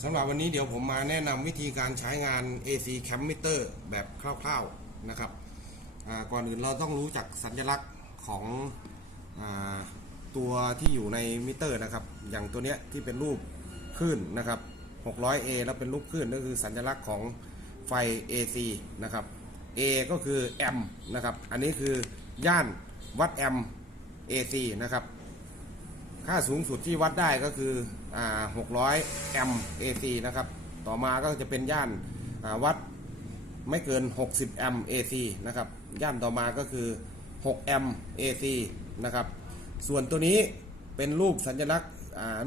สำหรับวันนี้เดี๋ยวผมมาแนะนำวิธีการใช้งาน AC Cam Meter แบบคร่าวๆนะครับก่อนอื่นเราต้องรู้จักสัญลักษณ์ของอตัวที่อยู่ในมิเตอร์นะครับ อย่างตัวเนี้ยที่เป็นรูปคลื่นนะครับ 600A แล้วเป็นรูปคลื่นก็คือสัญลักษณ์ของไฟ AC นะครับ A ก็คือแอมป์นะครับ อันนี้คือย่านวัดแอมป์ AC นะครับ ค่าสูงสุดที่วัดได้ก็คืออ่า600 แอมป์ AC นะครับ ต่อมาก็จะเป็นย่านวัดไม่เกิน 60 แอมป์ AC นะครับ ย่านต่อมาก็คือ 6 แอมป์ AC นะครับ ส่วนตัวนี้เป็นรูปสัญลักษณ์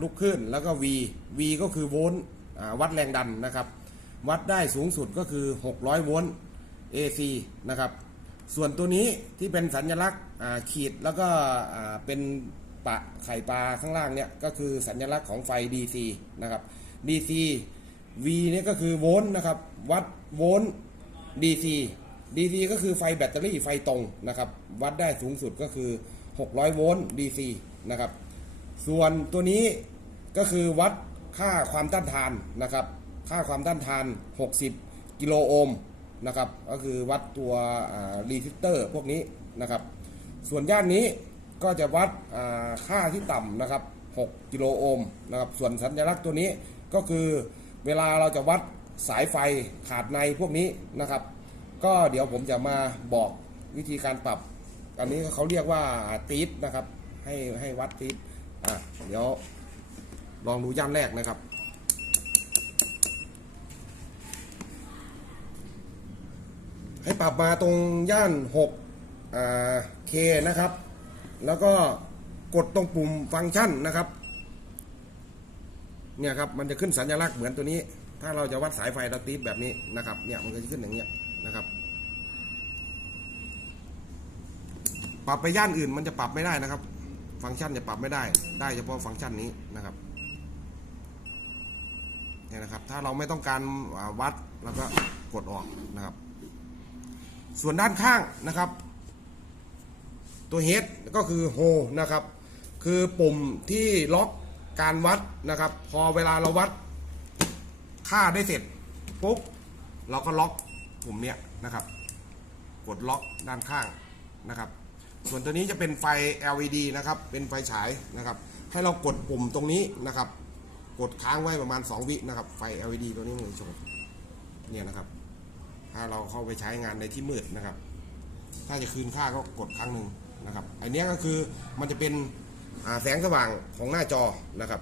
ลูกคลื่นแล้วก็ V V ก็คือโวลต์วัดแรงดันนะครับ วัดได้สูงสุดก็คือ 600 โวลต์ AC นะครับ ส่วนตัวนี้ที่เป็นสัญลักษณ์ขีดแล้วก็เป็น ปะไข่ปลาข้างล่างเนี่ยก็คือสัญลักษณ์ของไฟ DC นะครับ DC V เนี่ยก็คือโวลต์นะครับ วัดโวลต์ DC DC ก็คือไฟแบตเตอรี่ไฟตรงนะครับ วัดได้สูงสุดก็คือ 600 โวลต์ DC นะครับ ส่วนตัวนี้ก็คือวัดค่าความต้านทานนะครับ ค่าความต้านทาน 60 กิโลโอห์มนะครับ ก็คือวัดตัวรีซิสเตอร์พวกนี้นะครับ ส่วนย่านนี้ ก็จะวัดค่าที่ต่ำนะครับ 6 กิโลโอห์มนะครับ ส่วนสัญลักษณ์ตัวนี้ก็คือเวลาเราจะวัดสายไฟขาดในพวกนี้นะครับ ก็เดี๋ยวผมจะมาบอกวิธีการปรับ อันนี้เขาเรียกว่าตีดนะครับ ให้ให้วัดตีดอะเดี๋ยวลองดูย่านแรกนะครับให้ปรับมาตรงย่าน6อ่าเคนะครับ แล้วก็กดตรงปุ่มฟังก์ชันนะครับเนี่ยครับมันจะขึ้นสัญลักษณ์เหมือนตัวนี้ ถ้าเราจะวัดสายไฟเราตีดแบบนี้นะครับเนี่ยมันก็จะขึ้นอย่างเงี้ยนะครับปรับไปย่านอื่นมันจะปรับไม่ได้นะครับ ฟังก์ชันจะปรับไม่ได้ ได้เฉพาะฟังก์ชันนี้นะครับเนี่ยนะครับ ถ้าเราไม่ต้องการวัดเราก็กดออกนะครับ ส่วนด้านข้างนะครับ ตัวเฮดก็คือโฮนะครับ คือปุ่มที่ล็อกการวัดนะครับ พอเวลาเราวัดค่าได้เสร็จปุ๊บเราก็ล็อกปุ่มเนี้ยนะครับ กดล็อกด้านข้างนะครับ ส่วนตัวนี้จะเป็นไฟ LED นะครับ เป็นไฟฉายนะครับ ให้เรากดปุ่มตรงนี้นะครับ กดค้างไว้ประมาณ 2 วินะครับ ไฟ LED ตัวนี้มันจะโชว์เนี่ยนะครับ ถ้าเราเข้าไปใช้งานในที่มืดนะครับ ถ้าจะคืนค่าก็กดครั้งหนึ่ง นะครับอันนี้ก็คือมันจะเป็นแสงสว่างของหน้าจอนะครับ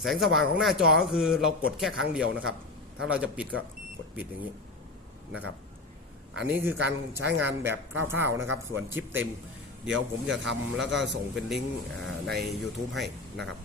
แสงสว่างของหน้าจอก็คือเรากดแค่ครั้งเดียวนะครับ ถ้าเราจะปิดก็กดปิดอย่างนี้นะครับ อันนี้คือการใช้งานแบบคร่าวๆนะครับ ส่วนชิปเต็ม เดี๋ยวผมจะทำแล้วก็ส่งเป็นลิงก์ใน YouTube ให้นะครับ